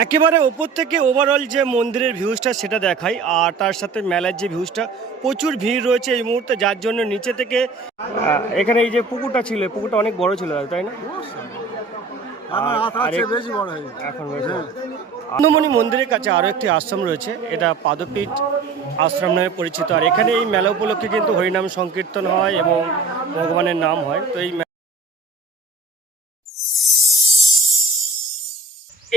একেবারে ওপর থেকে ওভারঅল যে মন্দিরের ভিউজটা সেটা দেখাই আর তার সাথে মেলার যে ভিউজটা প্রচুর ভিড় রয়েছে এই মুহূর্তে যার জন্য নিচে থেকে এখানে এই যে পুকুরটা ছিল পুকুরটা অনেক বড় ছিল তাই না। এখন আনন্দমণি মন্দিরের কাছে আরও একটি আশ্রম রয়েছে এটা পাদপীঠ আশ্রম নামে পরিচিত আর এখানে এই মেলা উপলক্ষে কিন্তু হরিনাম সংকীর্তন হয় এবং ভগবানের নাম হয়। তো এই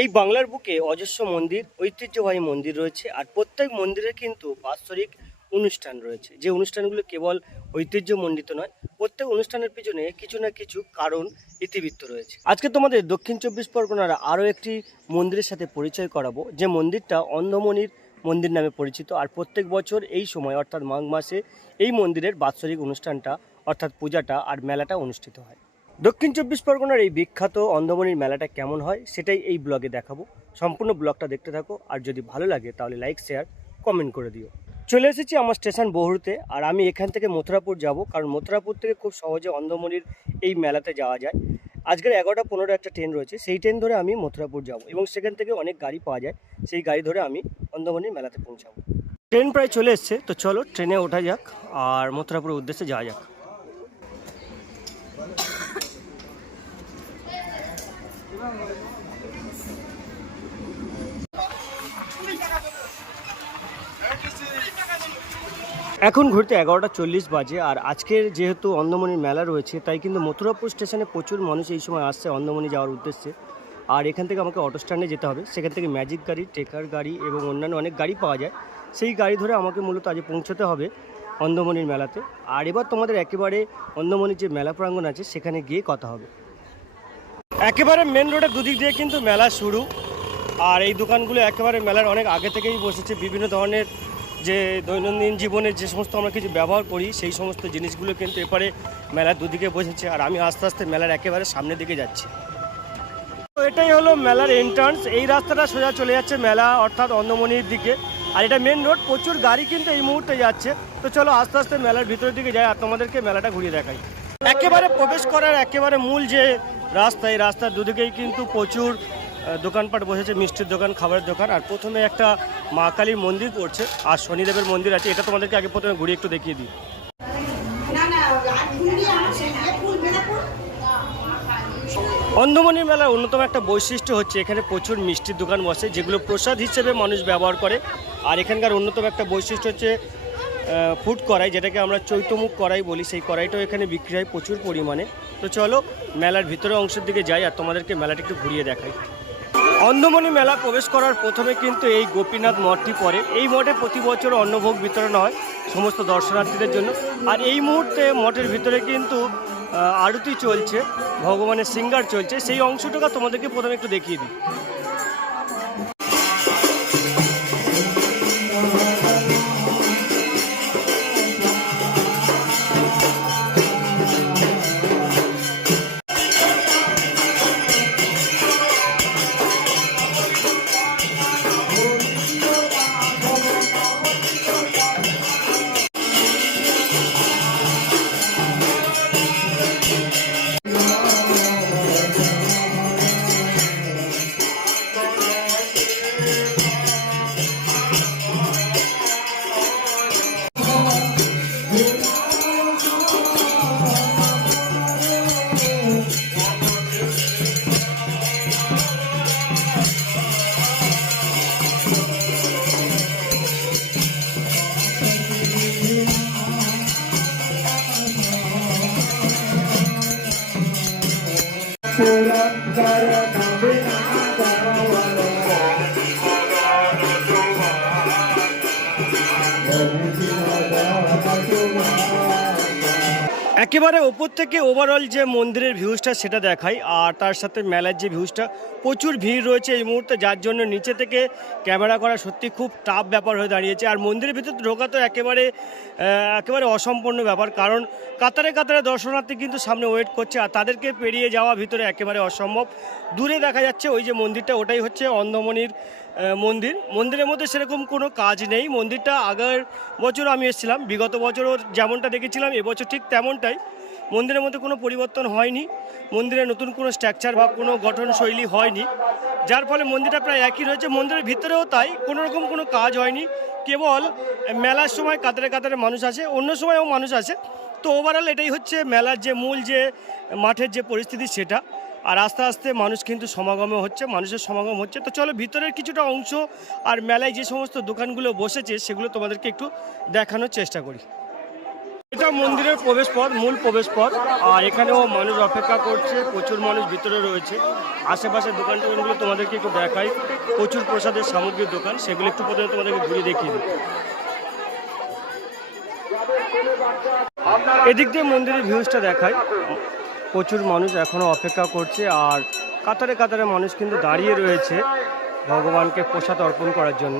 এই বাংলার বুকে অজস্র মন্দির, ঐতিহ্যবাহী মন্দির রয়েছে আর প্রত্যেক মন্দিরে কিন্তু বাৎসরিক অনুষ্ঠান রয়েছে। যে অনুষ্ঠানগুলো কেবল ঐতিহ্যমণ্ডিত নয়, প্রত্যেক অনুষ্ঠানের পিছনে কিছু না কিছু কারণ ইতিবৃত্ত রয়েছে। আজকে তোমাদের দক্ষিণ চব্বিশ পরগনার আরও একটি মন্দিরের সাথে পরিচয় করাবো, যে মন্দিরটা অন্ধমণির মন্দির নামে পরিচিত আর প্রত্যেক বছর এই সময়, অর্থাৎ মাঘ মাসে, এই মন্দিরের বাৎসরিক অনুষ্ঠানটা, অর্থাৎ পূজাটা আর মেলাটা অনুষ্ঠিত হয়। দক্ষিণ চব্বিশ পরগনার এই বিখ্যাত অন্ধমণির মেলাটা কেমন হয় সেটাই এই ব্লগে দেখাবো। সম্পূর্ণ ব্লগটা দেখতে থাকো, আর যদি ভালো লাগে তাহলে লাইক, শেয়ার কমেন্ট করে দিও। চলে এসেছি আমার স্টেশন বহুরুতে, আর আমি এখান থেকে মথুরাপুর যাব, কারণ মথুরাপুর থেকে খুব সহজে অন্ধমণির এই মেলাতে যাওয়া যায়। আজকের এগারোটা পনেরো একটা ট্রেন রয়েছে, সেই ট্রেন ধরে আমি মথুরাপুর যাব এবং সেখান থেকে অনেক গাড়ি পাওয়া যায়, সেই গাড়ি ধরে আমি অন্ধমণির মেলাতে পৌঁছাবো। ট্রেন প্রায় চলে এসছে, তো চলো ট্রেনে ওঠা যাক, আর মথুরাপুরের উদ্দেশ্যে যাওয়া যাক। এখন ঘুরতে এগারোটা চল্লিশ বাজে, আর আজকের যেহেতু অন্ধমণির মেলা রয়েছে, তাই কিন্তু মথুরাপুর স্টেশনে প্রচুর মানুষ এই সময় আসছে অন্ধমণি যাওয়ার উদ্দেশ্যে। আর এখান থেকে আমাকে অটো স্ট্যান্ডে যেতে হবে। সেখান থেকে ম্যাজিক গাড়ি ট্রেকার গাড়ি এবং অন্যান্য অনেক গাড়ি পাওয়া যায়। সেই গাড়ি ধরে আমাকে মূলত আজ পৌঁছতে হবে। অন্ধমণির মেলাতে। আর এবার তোমাদের একেবারে অন্ধমণির যে মেলা প্রাঙ্গণ আছে, সেখানে গিয়ে কথা হবে। একেবারে মেন রোডের দুদিক দিয়ে কিন্তু মেলা শুরু। আর এই দোকানগুলো একেবারে মেলার অনেক আগে থেকেই বসেছে। বিভিন্ন ধরনের যে দৈনন্দিন জীবনে যে সমস্ত আমরা কিছু ব্যবহার করি, সেই সমস্ত জিনিসগুলো কিন্তু এপারে মেলার দুদিকে বসেছে। আর আমি আস্তে আস্তে মেলার একেবারে সামনের দিকে যাচ্ছি। তো এটাই হলো মেলার এন্ট্রান্স এই রাস্তাটা সোজা চলে যাচ্ছে মেলা, অর্থাৎ অন্ধমণির দিকে। আর এটা মেন রোড প্রচুর গাড়ি কিন্তু এই মুহূর্তে যাচ্ছে। তো চলো আস্তে আস্তে মেলার ভিতরের দিকে যাই আর তোমাদেরকে মেলাটা ঘুরিয়ে দেখাই। একেবারে প্রবেশ করার একেবারে মূল যে রাস্তা, এই রাস্তার দুদিকেই কিন্তু প্রচুর দোকানপাট বসেছে, মিষ্টির দোকান, খাবারের দোকান। আর প্রথমে একটা মা কালীর মন্দির পড়ছে, আর শনিদেবের মন্দির আছে। এটা তোমাদেরকে আগে প্রথমে ঘুরিয়ে একটু দেখিয়ে দিই না না আর ফুল দিয়ে আমার সেখানে ফুল বেলা ফুল অন্ধমণি মেলার অন্যতম একটা বৈশিষ্ট্য হচ্ছে এখানে প্রচুর মিষ্টির দোকান বসে, যেগুলো প্রসাদ হিসেবে মানুষ ব্যবহার করে। আর এখানকার অন্যতম একটা বৈশিষ্ট্য হচ্ছে ফুড কড়াই, যেটাকে আমরা চৈতমুখ কড়াই বলি। সেই কড়াইটাও এখানে বিক্রি হয় প্রচুর পরিমাণে। তো চলো, মেলার ভিতরের অংশের দিকে যাই আর তোমাদেরকে মেলাটা একটু ঘুরিয়ে দেখাই। অন্ধমণি মেলা প্রবেশ করার প্রথমে কিন্তু এই গোপীনাথ মঠটি পড়ে। এই মঠে প্রতি বছর অন্নভোগ বিতরণ হয় সমস্ত দর্শনার্থীদের জন্য। আর এই মুহূর্তে মঠের ভিতরে কিন্তু আরতি চলছে ভগবানের সিঙ্গার চলছে সেই অংশটুকু তোমাদেরকে প্রথমে একটু দেখিয়ে দিই। Sura Dara Dhamri একেবারে ওপর থেকে ওভারঅল যে মন্দিরের ভিউজটা সেটা দেখাই, আর তার সাথে মেলার যে ভিউজটা প্রচুর ভিড় রয়েছে এই মুহূর্তে, যার জন্য নিচে থেকে ক্যামেরা করা সত্যি খুব টাফ ব্যাপার হয়ে দাঁড়িয়েছে। আর মন্দিরের ভিতরে ঢোকা তো একেবারে একেবারে অসম্পূর্ণ ব্যাপার, কারণ কাতারে কাতারে দর্শনার্থী কিন্তু সামনে ওয়েট করছে, আর তাদেরকে পেরিয়ে যাওয়া ভিতরে একেবারে অসম্ভব। দূরে দেখা যাচ্ছে ওই যে মন্দিরটা, ওটাই হচ্ছে অন্ধমণির মন্দির। মন্দিরের মধ্যে সেরকম কোনো কাজ নেই। মন্দিরটা আগের বছর আমি এসেছিলাম, বিগত বছরও যেমনটা দেখেছিলাম, এবছর ঠিক তেমনটাই। মন্দিরের মধ্যে কোনো পরিবর্তন হয়নি, মন্দিরে নতুন কোনো স্ট্রাকচার বা কোনো গঠন শৈলী হয়নি। যার ফলে মন্দিরটা প্রায় একই রয়েছে, মন্দিরের ভিতরেও তাই কোনো রকম কোনো কাজ হয়নি। কেবল মেলার সময় কাতারে কাতারে মানুষ আসে, অন্য সময়ও মানুষ আসে। তো ওভারঅল এটাই হচ্ছে মেলার যে মূল যে মাঠের যে পরিস্থিতি সেটা। আর আস্তে আস্তে মানুষ কিন্তু সমাগমও হচ্ছে, মানুষের সমাগম হচ্ছে। তো চলো ভিতরের কিছুটা অংশ আর মেলায় যে সমস্ত দোকানগুলো বসেছে, সেগুলো তোমাদেরকে একটু দেখানোর চেষ্টা করি। এটা মন্দিরের প্রবেশ পথ মূল প্রবেশ পথ আর এখানেও মানুষ অপেক্ষা করছে, প্রচুর মানুষ ভিতরে রয়েছে। আশেপাশের দোকান টোকানগুলো তোমাদেরকে একটু দেখাই। প্রচুর প্রসাদের সামগ্রীর দোকান, সেগুলো একটু প্রথমে তোমাদেরকে ঘুরিয়ে দেখিয়ে দিই। এদিক দিয়ে মন্দিরের ভিউজটা দেখায় প্রচুর মানুষ এখনও অপেক্ষা করছে, আর কাতারে কাতারে মানুষ কিন্তু দাঁড়িয়ে রয়েছে ভগবানকে প্রসাদ অর্পণ করার জন্য।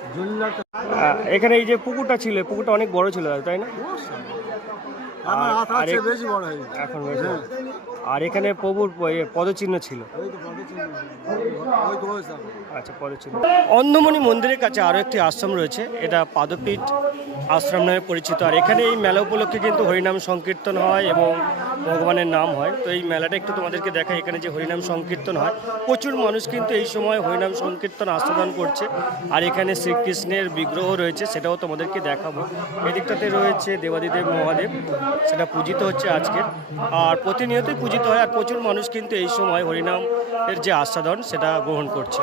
এখানে এই যে পুকুরটা ছিল পুকুরটা অনেক বড় ছিল তাই না? এখন আর এখানে প্রভুর পদচিহ্ন ছিল। আচ্ছা পদচিহ্ন। অন্ধমণি মন্দিরের কাছে আরও একটি আশ্রম রয়েছে। এটা পাদপীঠ আশ্রম নামে পরিচিত। আর এখানে এই মেলা উপলক্ষে কিন্তু হরিনাম সংকীর্তন হয় এবং ভগবানের নাম হয়। তো এই মেলাটা একটু তোমাদেরকে দেখাই। এখানে যে হরিনাম সংকীর্তন হয় প্রচুর মানুষ কিন্তু এই সময় হরিনাম সংকীর্তন আস্বাদন করছে। আর এখানে শ্রীকৃষ্ণের বিগ্রহ রয়েছে সেটাও তোমাদেরকে দেখাবো। এদিকটাতে রয়েছে দেবাদিদেব মহাদেব। সেটা পূজিত হচ্ছে আজকে। আর প্রতিনিয়তই পূজিত হয়, আর প্রচুর মানুষ কিন্তু এই সময় হরিনাম এর যে আস্বাদন, সেটা গ্রহণ করছে।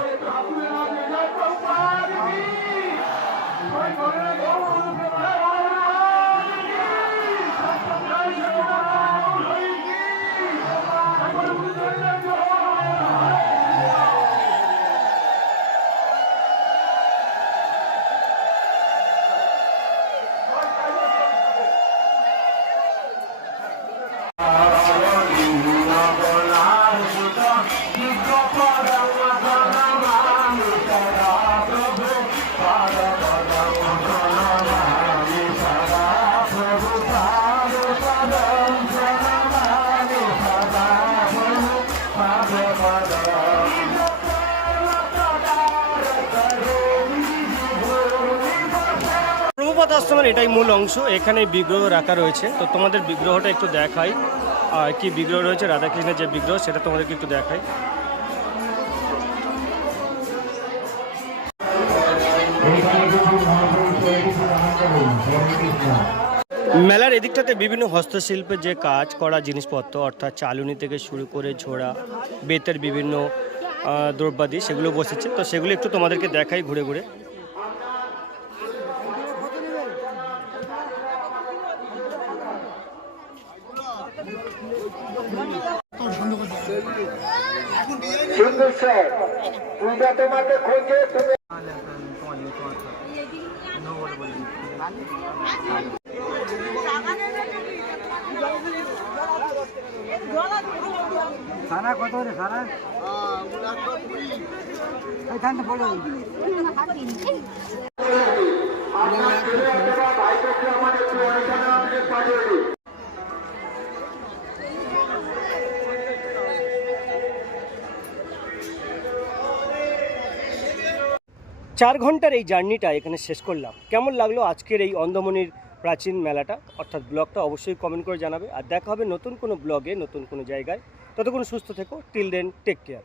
আশ্রমের এটাই মূল অংশ। এখানে বিগ্রহ রাখা রয়েছে। তো তোমাদের বিগ্রহটা একটু দেখাই। কি বিগ্রহ রয়েছে? রাধাকৃষ্ণের যে বিগ্রহ, সেটা তোমাদেরকে একটু দেখাই। মেলার এদিকটাতে বিভিন্ন হস্তশিল্পের যে কাজ করা জিনিসপত্র, অর্থাৎ চালুনি থেকে শুরু করে ঝোড়া, বেতের বিভিন্ন দ্রব্যাদি, সেগুলো বসেছে। তো সেগুলো একটু তোমাদেরকে দেখাই ঘুরে ঘুরে। পূজা তোমাকে খোঁজে তুমি সারা কত রে সারা এখানে পড়ে চার ঘণ্টার এই জার্নিটা এখানে শেষ করলাম। কেমন লাগল আজকের এই অন্ধমনির প্রাচীন মেলাটা? অর্থাৎ ব্লগটা অবশ্যই কমেন্ট করে জানাবে। আর দেখা হবে নতুন কোনো ব্লগে, নতুন কোনো জায়গায়। ততক্ষণ সুস্থ থেকো। Till then take care